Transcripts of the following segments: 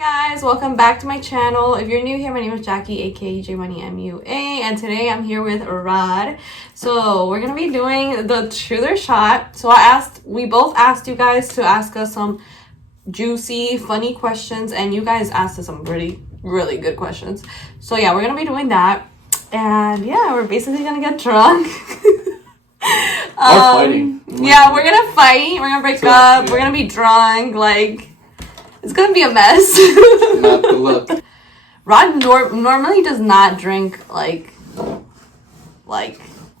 Hi guys, welcome back to my channel. If you're new here, my name is Jackie, aka J Money MUA, and today I'm here with Rod. So we're gonna be doing the truth or shot. So we both asked you guys to ask us some juicy, funny questions, and you guys asked us some really good questions. So yeah, we're gonna be doing that, and yeah, we're basically gonna get drunk. Fighting. Yeah, we're gonna fight. We're gonna break up. Yeah. We're gonna be drunk. Like, it's gonna be a mess. Not the look. Rod normally does not drink like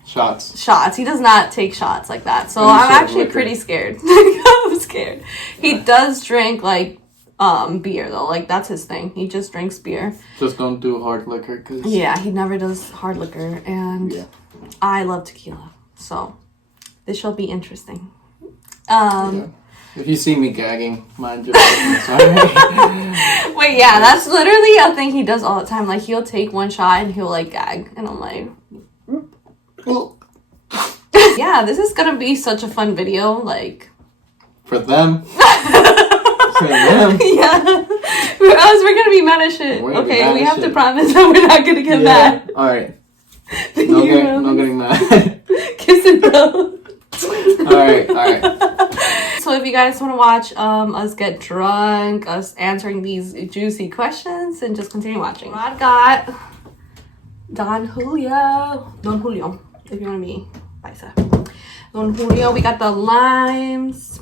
shots. He does not take shots like that. So I'm actually pretty scared. I'm scared. He does drink like beer though. Like, that's his thing. He just drinks beer. Just don't do hard liquor, cause yeah, he never does hard liquor, and yeah. I love tequila. So this shall be interesting. Yeah. If you see me gagging, mind your business. Wait, yeah, that's literally a thing he does all the time. Like, he'll take one shot and he'll like gag, and I'm like, yeah, this is gonna be such a fun video. Like, for them. For them. Yeah. For us, we're gonna be mad as shit. Okay, we have to promise that we're not gonna get mad. All right. No getting mad. Kiss it though. All right. So if you guys want to watch us get drunk, us answering these juicy questions, and just continue watching. Rod got Don Julio, if you want to be bicep. Don Julio, we got the limes,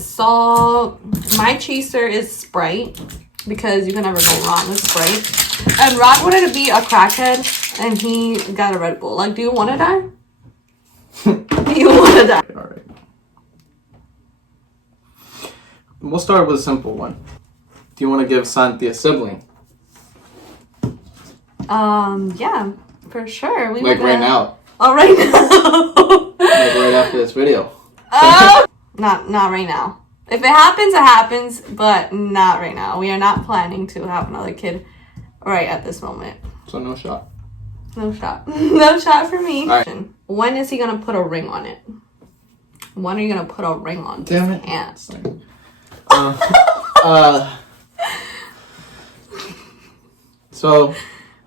salt. My chaser is Sprite, because you can never go wrong with Sprite. And Rod wanted to be a crackhead, and he got a Red Bull. Like, do you want to die? You want to die. All right. We'll start with a simple one. Do you want to give Santi a sibling? Yeah, for sure. Like right now. Oh, right now. Like right after this video. Not right now. If it happens, it happens, but not right now. We are not planning to have another kid right at this moment. So no shot. No shot. No shot for me. Right. When is he gonna put a ring on it? When are you gonna put a ring on his hands? So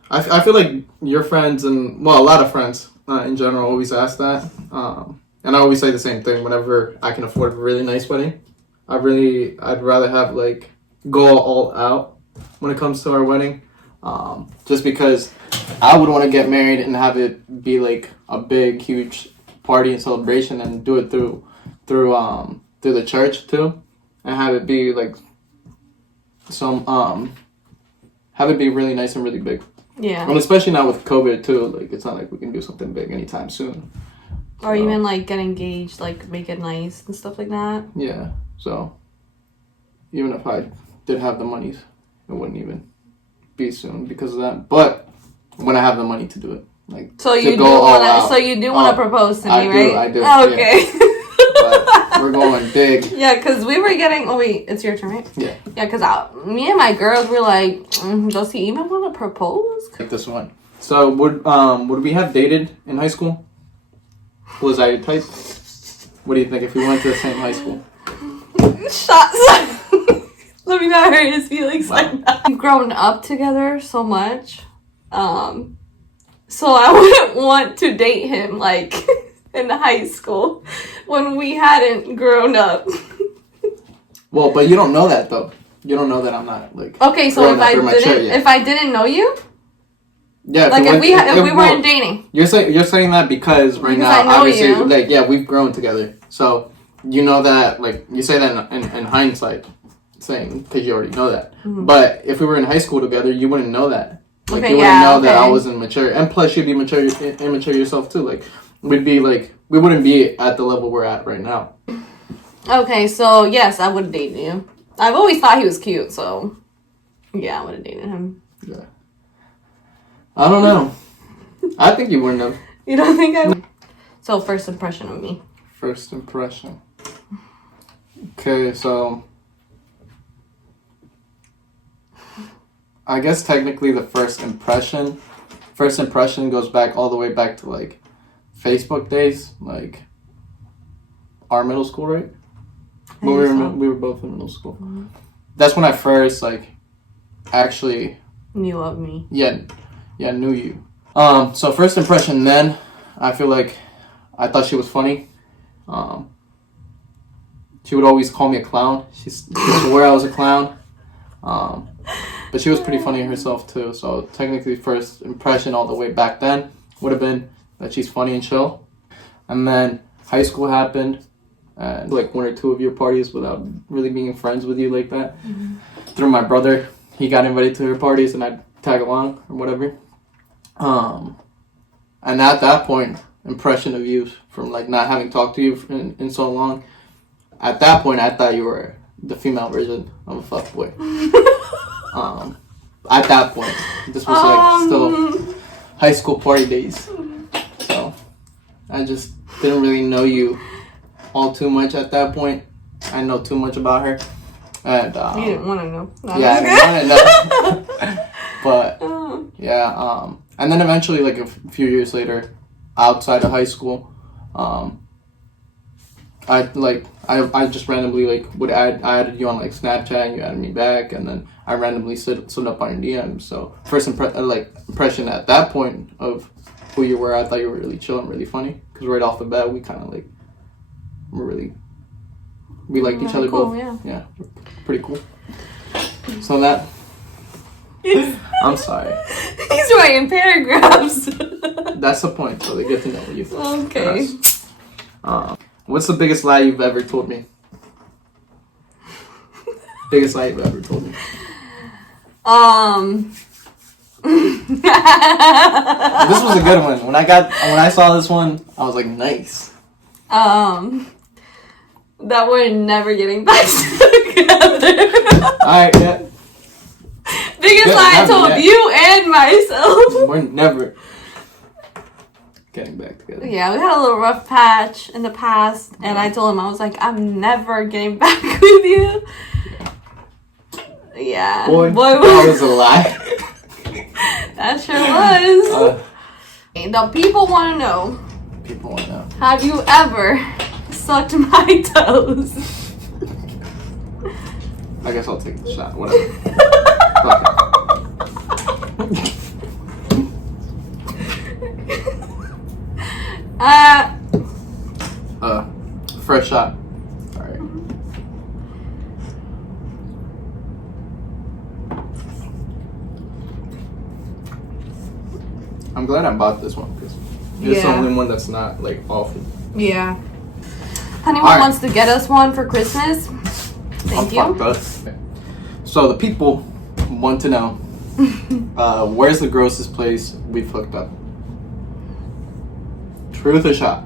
I feel like your friends and, well, a lot of friends in general always ask that. And I always say the same thing whenever I can afford a really nice wedding. I'd rather have, like, go all out when it comes to our wedding. Just because I would want to get married and have it be like a big, huge party and celebration, and do it through the church too, and have it be like have it be really nice and really big. Yeah. And especially now with COVID too, like, it's not like we can do something big anytime soon. Or even like get engaged, like make it nice and stuff like that. Yeah. So even if I did have the monies, it wouldn't even be soon because of that. But when I have the money to do it, like, so you do want to propose to me, right? I do. Oh, okay. Yeah. But we're going big. Yeah, because we were getting. Oh wait, it's your turn, right? Yeah. Yeah, because me and my girls were like, does he even want to propose? Like this one. So would we have dated in high school? Was I your type? What do you think if we went to the same high school? Shots. Let me not hurt his feelings like that. We've grown up together so much. So I wouldn't want to date him like in high school when we hadn't grown up. Well, but you don't know that though. You don't know that I'm not like. Okay, so if I didn't know you. Yeah. Like if we weren't dating. You're saying that because now obviously you. Like, yeah, we've grown together. So you know that, like, you say that in hindsight, saying because you already know that. Mm-hmm. But if we were in high school together, you wouldn't know that. Like, you wouldn't know that I wasn't mature, and plus you'd be immature yourself too. Like, we wouldn't be at the level we're at right now. Okay, so yes, I would date you. I've always thought he was cute, so yeah, I would have dated him. Yeah. I don't know. I think you wouldn't have. You don't think I would? So first impression of me. First impression. Okay, so I guess technically the first impression goes back all the way back to like Facebook days, like our middle school, right? We were both in middle school. Mm-hmm. that's when I first like actually Knew of me. knew you. So first impression then, I feel like I thought she was funny. She would always call me a clown. She swore I was a clown. But she was pretty funny herself too. So technically first impression all the way back then would have been that she's funny and chill. And then high school happened. And like one or two of your parties without really being friends with you like that. Mm-hmm. Through my brother, he got invited to her parties and I'd tag along or whatever. And at that point, impression of you from like not having talked to you in so long, at that point I thought you were the female version of a fuckboy. At that point, this was like still high school party days, so I just didn't really know you all too much at that point. I know too much about her, and you didn't want to know. Yeah, I didn't want to know. But yeah, and then eventually, like a few years later, outside of high school, I just randomly like I added you on like Snapchat and you added me back, and then I randomly stood up on your DM. So first impression at that point of who you were, I thought you were really chill and really funny, because right off the bat we kind of like we liked each other cool, both. Yeah, pretty cool. So that I'm sorry. He's writing paragraphs. That's the point, so they get to know you. Okay. What's the biggest lie you've ever told me? Biggest lie you've ever told me? This was a good one. When I saw this one, I was like, nice. That we're never getting back together. Alright, yeah. Biggest lie I told you and myself. We're never getting back together. Yeah, we had a little rough patch in the past, and I told him, I was like, I'm never getting back with you. Yeah. Boy, that was a lie. That sure was. The people want to know. People want to know. Have you ever sucked my toes? I guess I'll take the shot. Whatever. First shot. Alright. I'm glad I bought this one, because it's the only one that's not like awful. Yeah. Anyone wants to get us one for Christmas? Thank you. So the people want to know, where's the grossest place we've hooked up? Truth or shot?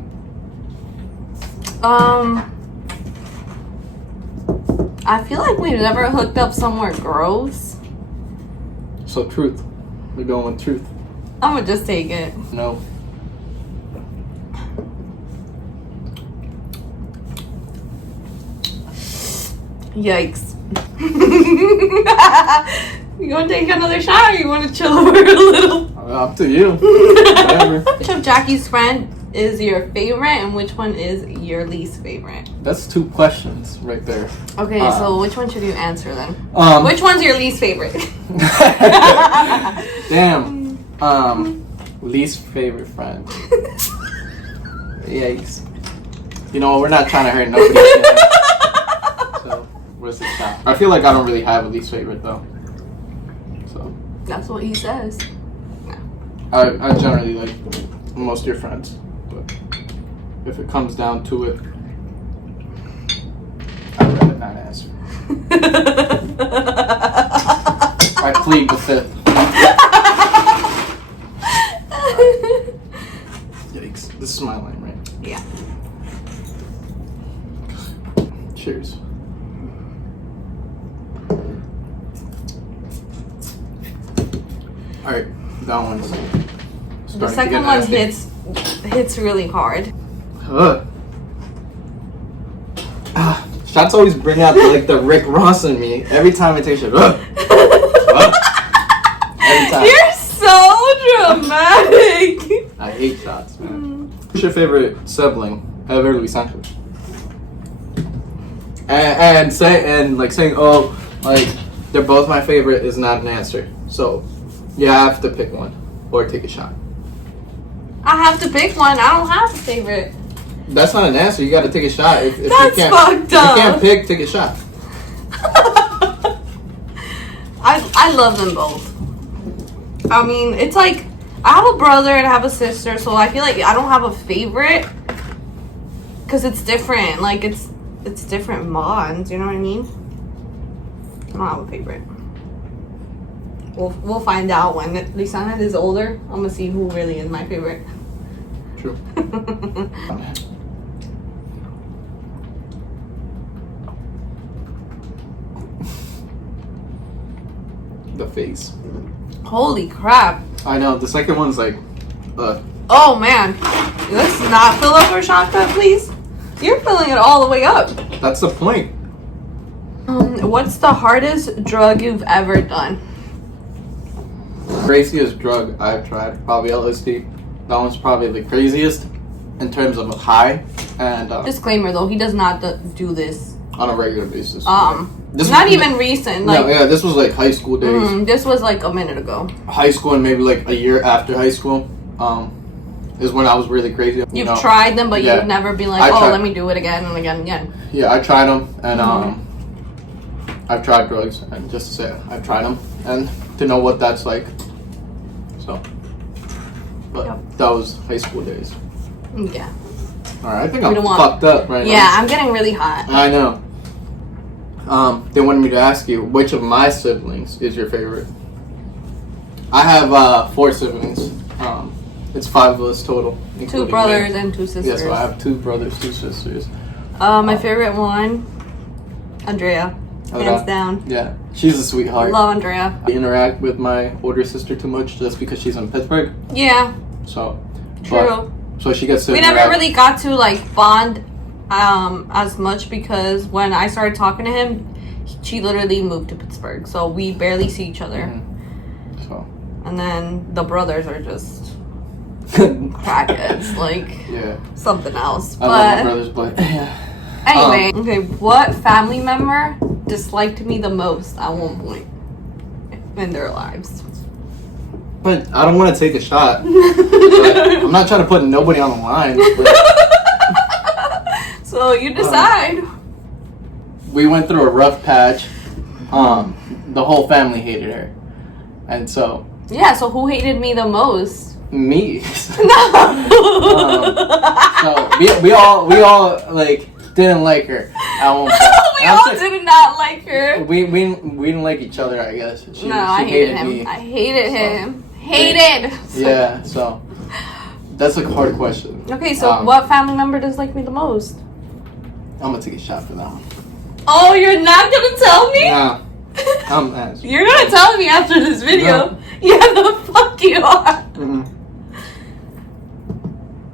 I feel like we've never hooked up somewhere gross. So truth. We're going with truth. I'm gonna just take it. No. Yikes. You want to take another shot, or you want to chill over a little? Up to you. Whatever. Which of Jackie's friend is your favorite, and which one is your least favorite? That's 2 questions right there. Okay, so which one should you answer then? Which one's your least favorite? Damn. Least favorite friend. Yikes. You know, we're not trying to hurt nobody. So, where's the shot? I feel like I don't really have a least favorite though. So. That's what he says. I generally like most of your friends, but if it comes down to it, I'd rather not answer. I plead the fifth. Yikes. This is my line, right? Yeah. Cheers. Alright, that one's the second one hits really hard. Shots always bring out the Rick Ross in me. Every time I take a shot. Every time. You're so dramatic. I hate shots, man. Who's your favorite sibling ever, Luis Sanchez? And saying, oh, Like, they're both my favorite is not an answer. So, you have to pick one or take a shot. I have to pick one. I don't have a favorite. That's not an answer. You got to take a shot. If That's fucked up. If you can't pick, take a shot. I love them both. I mean, it's like I have a brother and I have a sister, so I feel like I don't have a favorite because it's different. Like it's different bonds. You know what I mean? I don't have a favorite. We'll find out when Lisana is older. I'm gonna see who really is my favorite. True. The face. Holy crap! I know. The second one's like, Oh man, let's not fill up our shot cup, please. You're filling it all the way up. that's the point. What's the hardest drug you've ever done? Craziest drug I've tried, probably LSD. That one's probably the craziest in terms of high and Disclaimer though, he does not do this. on a regular basis. This not even recent. Like, no, yeah, this was like high school days. This was like a minute ago. High school and maybe like a year after high school. Is when I was really crazy. You've tried them, but yeah. you've never been like, let me do it again and again and again. Yeah, I tried them, and I've tried drugs, and just to say I've tried them, and to know what that's like. So, but that was high school days. Yeah. All right, I think I'm fucked up right now. Yeah, I'm getting really hot. I know. They wanted me to ask you which of my siblings is your favorite. I have 4 siblings. It's 5 of us total. 2 brothers and 2 sisters. Yeah, so I have 2 brothers, 2 sisters. My favorite one, Andrea. Hands down. Yeah, she's a sweetheart. Love Andrea. I interact with my older sister too much just because she's in Pittsburgh. Yeah. So. True. So she gets to We never really got to like bond as much because when I started talking to him, she literally moved to Pittsburgh. So we barely see each other. Mm-hmm. So. And then the brothers are just crackheads, like something else. I love my brothers, but yeah. Anyway, okay, what family member disliked me the most at one point in their lives? But I don't want to take a shot. I'm not trying to put nobody on the line. So you decide. We went through a rough patch. The whole family hated her, and so. Yeah. So who hated me the most? Me. No. So we all like didn't like her at one point. We all did not like her. We didn't like each other, I guess. She I hated him. me. I hated him. Hated. Yeah. So that's a hard question. Okay. So what family member disliked me the most? I'm gonna take a shot for that one. Oh, you're not gonna tell me? Nah. I'm asking. You're gonna tell me after this video. No. Yeah, the fuck you are. Mm-hmm.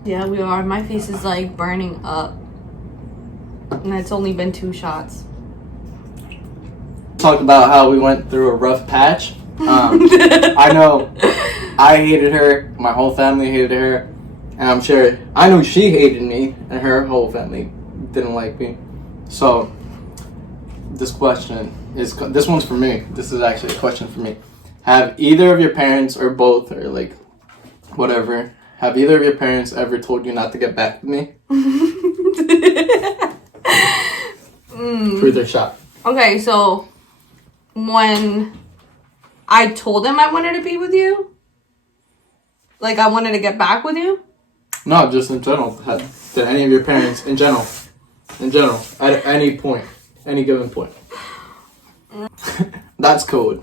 Yeah, we are. My face is like burning up. And it's only been 2 shots. Talked about how we went through a rough patch. I know I hated her. My whole family hated her. And I'm sure I know she hated me. And her whole family didn't like me. So this question is... This one's for me. This is actually a question for me. Have either of your parents or both or like whatever... Have either of your parents ever told you not to get back with me? Truth or shot? Okay, so when I told them I wanted to be with you, like I wanted to get back with you? No, just in general. Did any of your parents, in general, at any point, any given point? That's code.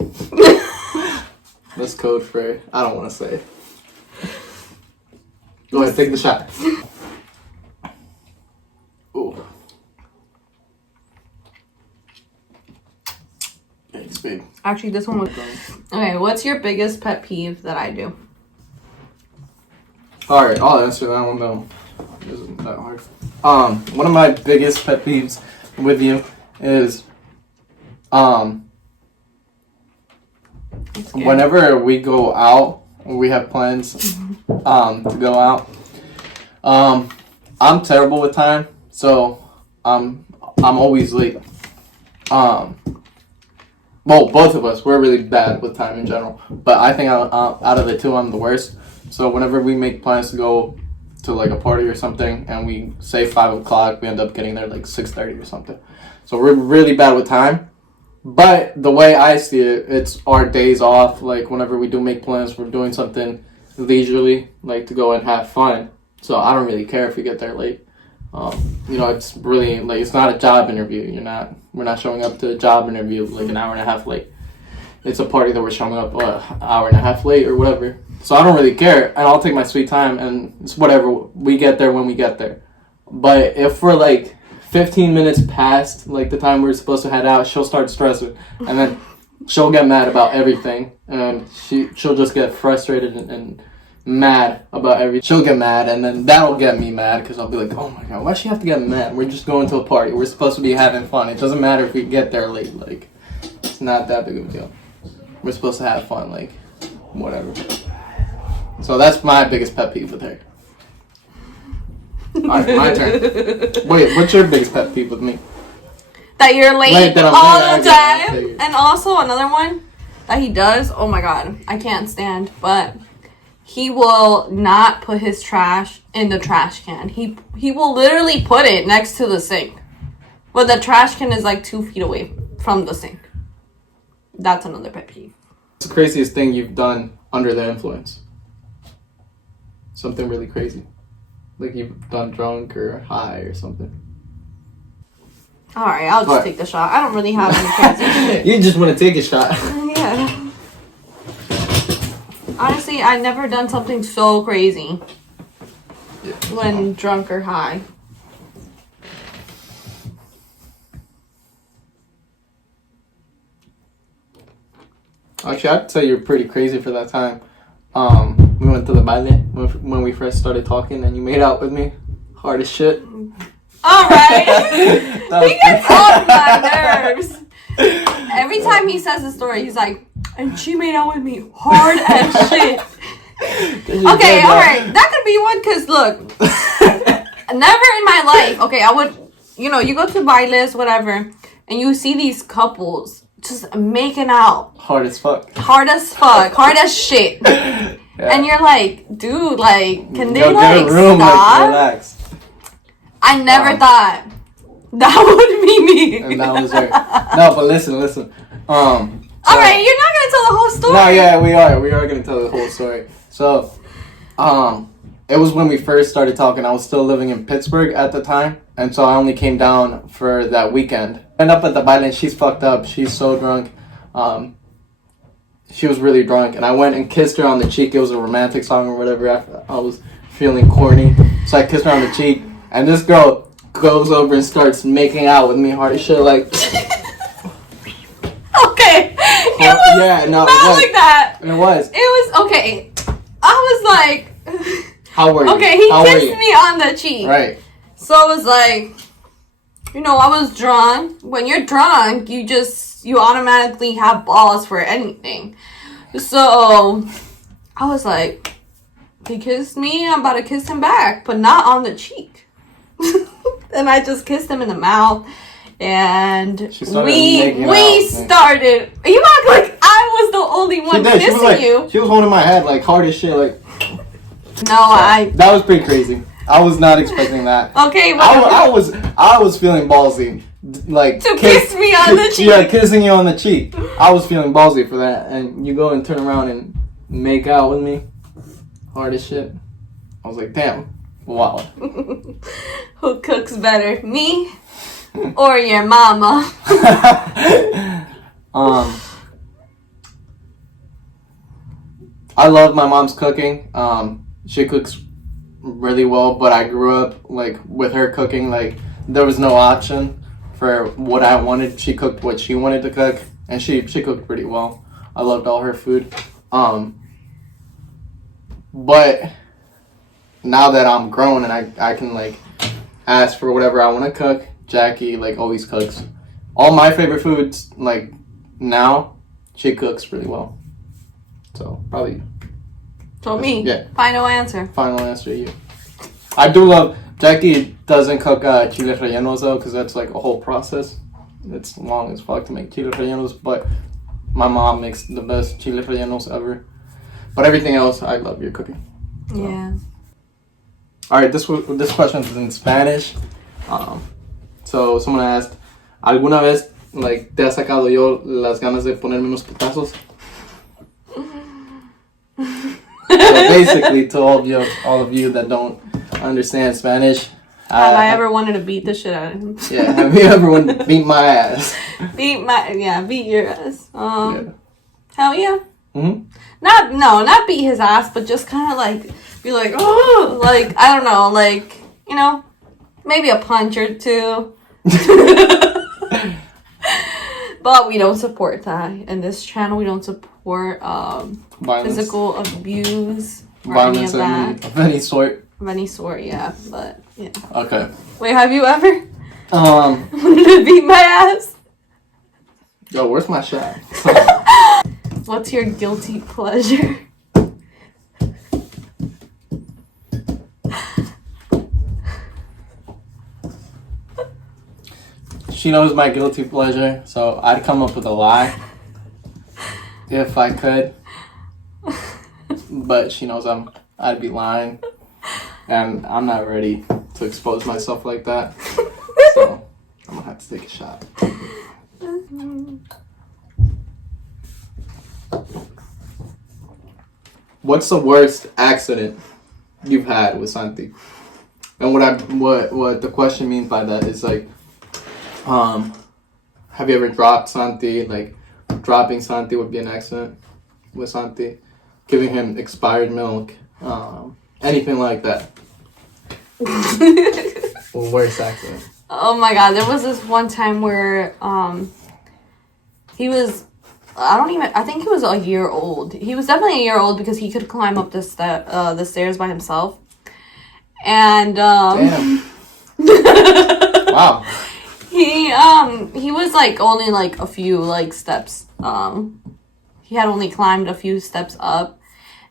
That's code for, I don't want to say it. Go ahead, take the shot. Ooh. Thanks, babe. Actually, this one was... Okay, what's your biggest pet peeve that I do? Alright, I'll answer that one though. It isn't that hard. One of my biggest pet peeves with you is whenever we go out, or we have plans to go out, I'm terrible with time, so I'm always late. well, both of us, we're really bad with time in general. But I think out of the two, I'm the worst. So whenever we make plans to go to like a party or something, and we say 5 o'clock, we end up getting there like 6:30 or something. So we're really bad with time. But the way I see it, it's our days off. Like whenever we do make plans, we're doing something leisurely, like to go and have fun. So I don't really care if we get there late. It's really like it's not a job interview. We're not showing up to a job interview like an hour and a half late. It's a party that we're showing up an hour and a half late or whatever. So I don't really care, and I'll take my sweet time, and it's whatever. We get there when we get there. But if we're like 15 minutes past like the time we're supposed to head out, she'll start stressing, and then she'll get mad about everything, and she'll just get frustrated and mad about everything. She'll get mad, and then that'll get me mad because I'll be like, oh my god, why does she have to get mad? We're just going to a party. We're supposed to be having fun. It doesn't matter if we get there late. Like, it's not that big of a deal. We're supposed to have fun. Like, whatever. So that's my biggest pet peeve with her. Alright, my turn. Wait, what's your biggest pet peeve with me? That you're late that I'm all late, the time. And also another one that he does, oh my god, I can't stand, but he will not put his trash in the trash can. He will literally put it next to the sink. But the trash can is like 2 feet away from the sink. That's another pet peeve. What's the craziest thing you've done under the influence? Something really crazy. Like you've done drunk or high or something. Alright, I'll just take the shot. I don't really have any crazy shit. You just want to take a shot. Yeah. Honestly, I've never done something so crazy when drunk or high. Actually, I'd say you're pretty crazy for that time. We went to the baile when we first started talking, and you made out with me. Hard as shit. Alright. He gets on my nerves. Every time he says the story, he's like, and she made out with me hard as shit. Okay, alright. That could be one, because look, never in my life, okay, I would, you go to bailes, whatever, and you see these couples just making out. Hard as fuck. Hard as shit. Yeah. And you're like, dude, like, can they, like, get a room, stop? Like, relax. I never thought that would be me. And that was her. No, but listen. Alright, you're not gonna tell the whole story. No, yeah, we are. We are gonna tell the whole story. So, it was when we first started talking. I was still living in Pittsburgh at the time, and so I only came down for that weekend. End up at the baile, and she's fucked up. She's so drunk. She was really drunk, and I went and kissed her on the cheek. It was a romantic song or whatever. I was feeling corny, so I kissed her on the cheek, and this girl goes over and starts making out with me hard as shit, like. Okay. Not like that. It was. It was okay. I was like. How were you? Okay, he kissed me on the cheek. Right. So I was like, I was drunk. When you're drunk, you automatically have balls for anything. So I was like, he kissed me, I'm about to kiss him back, but not on the cheek. And I just kissed him in the mouth, and we started. You act like I was the only one kissing you. She was holding my head like hard as shit, like. No, that was pretty crazy. I was not expecting that. Okay, I was feeling ballsy, like to kiss me on the cheek. Yeah, kissing you on the cheek. I was feeling ballsy for that, and you go and turn around and make out with me, hard as shit. I was like, damn, wow. Who cooks better, me or your mama? I love my mom's cooking. She cooks really well, but I grew up like with her cooking. Like there was no option for what I wanted. She cooked what she wanted to cook, and she cooked pretty well. I loved all her food. But now that I'm grown and I can like ask for whatever I want to cook, Jackie like always cooks. All my favorite foods like now, she cooks really well. So probably. So me. Yeah. Final answer. Final answer, you. I do love. Jackie doesn't cook chiles rellenos though, because that's like a whole process. It's long as fuck to make chiles rellenos, but my mom makes the best chile rellenos ever. But everything else, I love your cooking. So. Yeah. All right, this question is in Spanish. So someone asked, ¿alguna vez like te ha sacado yo las ganas de ponerme unos putazos? So basically, to all of you that don't understand Spanish, have I ever wanted to beat the shit out of him? Yeah, have you ever wanted to beat my ass? Beat your ass. Yeah. Hell yeah. Mm-hmm. Not beat his ass, but just kind of like be like, oh, like I don't know, like you know, maybe a punch or two. But we don't support that in this channel. We don't support physical abuse or violence any of that. Of any sort. Of any sort, yeah. But yeah. Okay. Wait, have you ever wanted to beat my ass? Yo, where's my shot? What's your guilty pleasure? She knows my guilty pleasure, so I'd come up with a lie if I could. But she knows I'd be lying, and I'm not ready to expose myself like that. So I'm gonna have to take a shot. What's the worst accident you've had with Santi? And what the question means by that is like, have you ever dropped Santi? Like, dropping Santi would be an accident with Santi. Giving him expired milk, anything like that. Worst accident. Oh my god, there was this one time where he was, I think he was a year old. He was definitely a year old because he could climb up the stairs by himself. And damn. Wow. He was like only like a few like steps. He had only climbed a few steps up,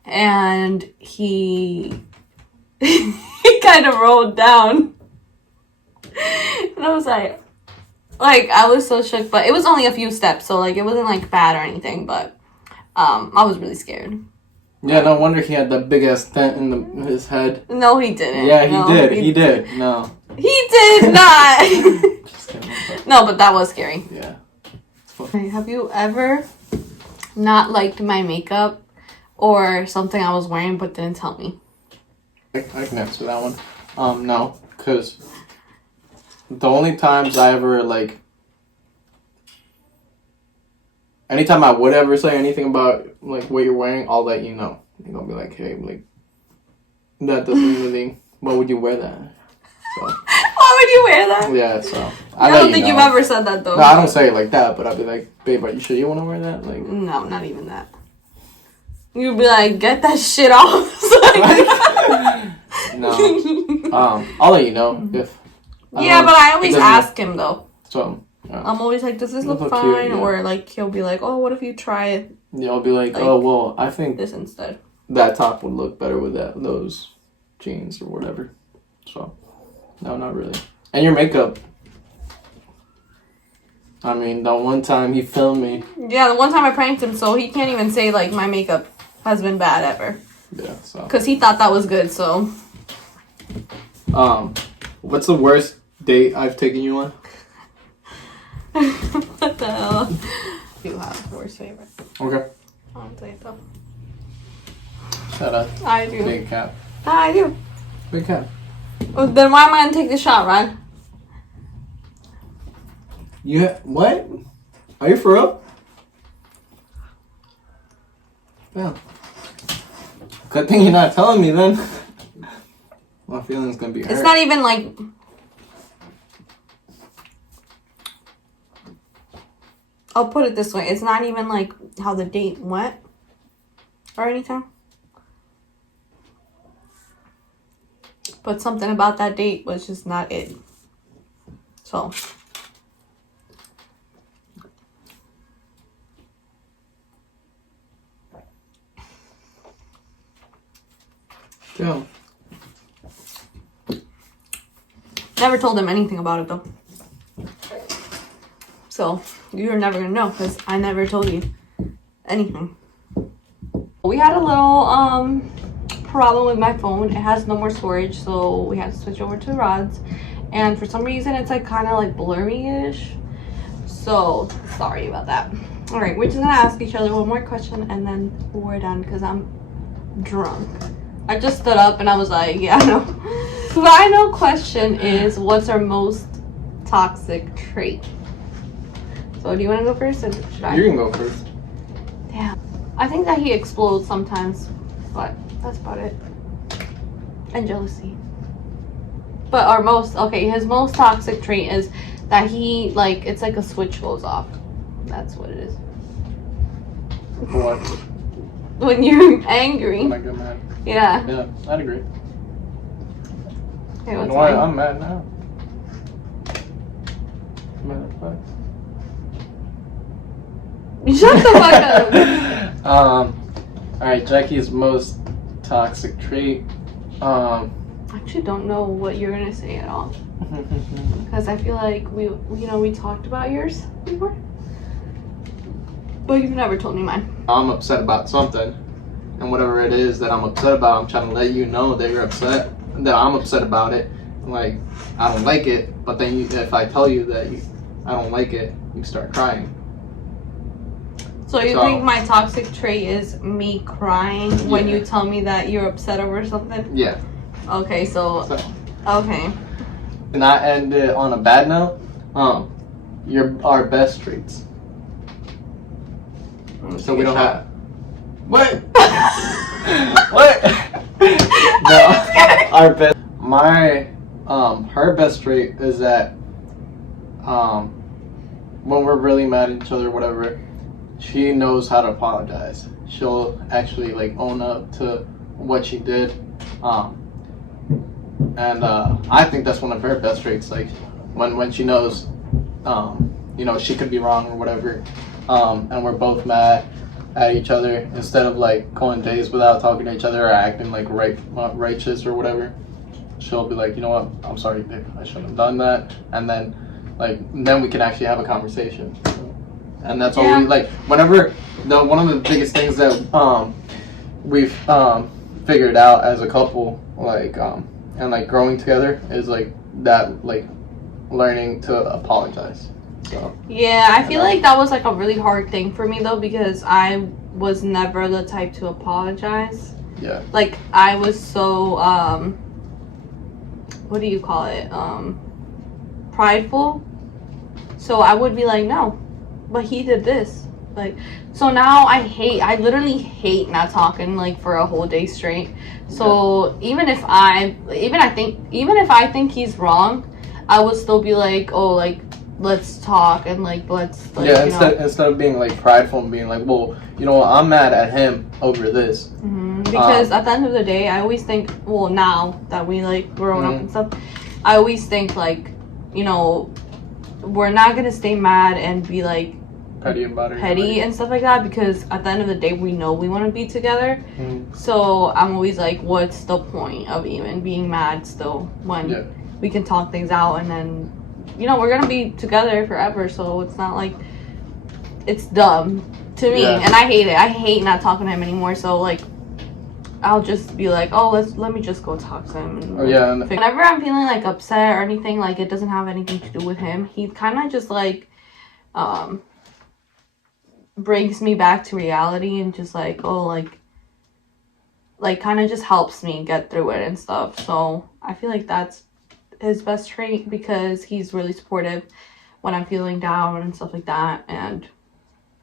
and he he kind of rolled down. And I was like I was so shook, but it was only a few steps, so like it wasn't like bad or anything, but I was really scared. Yeah, no wonder he had that big ass dent in his head. No, he didn't. Yeah, he did. No. He did not. No, but that was scary. Yeah. Have you ever not liked my makeup or something I was wearing but didn't tell me? I can answer that one. No, because the only times I ever like, anytime I would ever say anything about like what you're wearing, I'll let you know. I'm gonna be like, hey, like that doesn't really. Why would you wear that? So. Why would you wear that? Yeah, so I don't think you've ever said that though. No, I don't say it like that, but I'll be like, babe, are you sure you want to wear that? Like, no, not even that. You'd be like, get that shit off. No. I'll let you know if. Yeah, but I always ask him though. So. I'm always like, does this look fine? Cute, yeah. Or like he'll be like, oh, what if you try it? Yeah, I'll be like, oh well, I think this instead. That top would look better with those jeans or whatever. So. No, not really. And your makeup. I mean, the one time he filmed me. Yeah, the one time I pranked him, so he can't even say, like, my makeup has been bad ever. Yeah, so. Because he thought that was good, so. What's the worst date I've taken you on? What the hell? You have worst favorite. Okay. I don't say so. Shut up. I do. Big cap. I do. Big cap. Well, then why am I gonna take the shot, Rod? What? Are you for real? Yeah. Good thing you're not telling me then. My feelings gonna be hurt. It's not even like. I'll put it this way. It's not even like how the date went or anything. But something about that date was just not it. So. Yeah. Never told him anything about it though. So, you're never gonna know because I never told you. Anything. We had a little problem with my phone. It has no more storage, so we had to switch over to Rod's. And for some reason, it's like kind of like blurry-ish. So sorry about that. All right, we're just gonna ask each other one more question and then we're done because I'm drunk. I just stood up and I was like, yeah, no. Final question is, what's our most toxic trait? So do you want to go first or should I? You can go first. Damn. I think that he explodes sometimes, but that's about it. And jealousy. But his most toxic trait is that he, like, it's like a switch goes off. That's what it is. What? When you're angry. When I get mad. Yeah. Yeah, I'd agree. Okay, what's Why? mine? I'm mad now. Mad at Shut the fuck up. Alright, Jackie's most toxic trait. I actually don't know what you're gonna say at all. Because I feel like we talked about yours before. But you've never told me mine. I'm upset about something. And whatever it is that I'm upset about, I'm trying to let you know that you're upset. That I'm upset about it. Like, I don't like it. But then if I tell you that I don't like it, you start crying. So you think my toxic trait is me crying when you tell me that you're upset over something? Yeah. Okay, so okay. And I end it on a bad note. You're our best traits. So we don't have. What? What? No, our best. Her best trait is that when we're really mad at each other, whatever, she knows how to apologize. She'll actually like own up to what she did. And I think that's one of her best traits. Like when she knows, she could be wrong or whatever, and we're both mad at each other, instead of like going days without talking to each other or acting like righteous or whatever, she'll be like, you know what, I'm sorry, babe, I shouldn't have done that, and then we can actually have a conversation. And that's all we like. Whenever one of the biggest things that we've figured out as a couple, and like growing together, is like that, like learning to apologize. So yeah, I feel like that was like a really hard thing for me though, because I was never the type to apologize. Yeah. Like I was so what do you call it? Prideful. So I would be like, no, but he did this. Like, so now I literally hate not talking like for a whole day straight. So even if I think he's wrong, I would still be like, oh, like, let's talk and like let's instead of being like prideful and being like, well, you know what, I'm mad at him over this. Mm-hmm. Because at the end of the day, I always think, well, now that we like grown up and stuff, I always think like, we're not gonna stay mad and be like petty and stuff like that, because at the end of the day we know we want to be together. So I'm always like, what's the point of even being mad still when we can talk things out, and then we're gonna be together forever, so it's not like it's dumb to me. And I hate it. I hate not talking to him anymore, so like I'll just be like, oh, let me just go talk to him. And whenever I'm feeling like upset or anything, like it doesn't have anything to do with him, he kind of just like brings me back to reality and just like, oh, like kind of just helps me get through it and stuff. So I feel like that's his best trait, because he's really supportive when I'm feeling down and stuff like that. And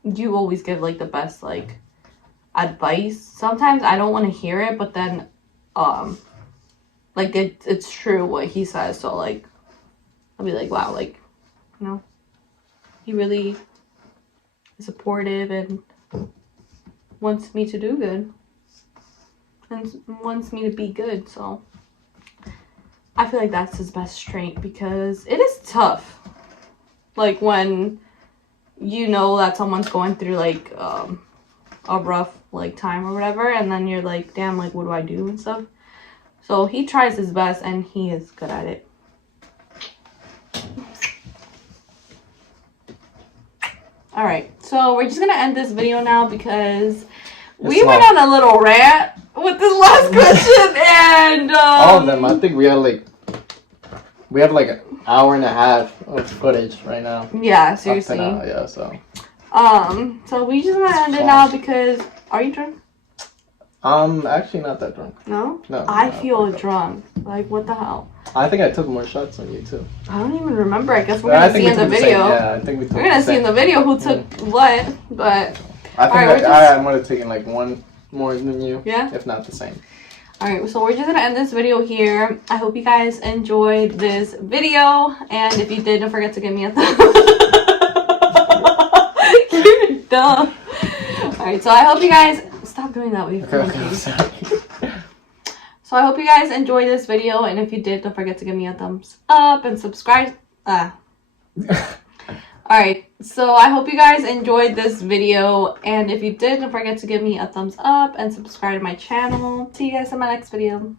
you always give like the best like advice. Sometimes I don't want to hear it, but then like it's true what he says, so like I'll be like, wow, like he really is supportive and wants me to do good and wants me to be good. So I feel like that's his best trait, because it is tough, like when that someone's going through like a rough like time or whatever, and then you're like, damn, like what do I do and stuff. So he tries his best and he is good at it. All right, so we're just gonna end this video now because we long. went on a little rant with this last question, and all of them. I think we have like an hour and a half of footage right now. Yeah, seriously. Up to now, yeah. So we just gonna end it now because are you drunk? Actually not that drunk. No? No. I feel drunk. Like, what the hell? I think I took more shots than you too. I don't even remember. I guess we're gonna see in the video. Yeah, I think we took We're gonna see in the video who took what, but I think I might have taken like one more than you. Yeah? If not the same. Alright, so we're just gonna end this video here. I hope you guys enjoyed this video, and if you did, don't forget to give me a thumbs. You're dumb. Alright, so I hope you guys stop doing that with your Okay, sorry. So I hope you guys enjoyed this video, and if you did, don't forget to give me a thumbs up and subscribe. Alright, so I hope you guys enjoyed this video, and if you did, don't forget to give me a thumbs up and subscribe to my channel. See you guys in my next video.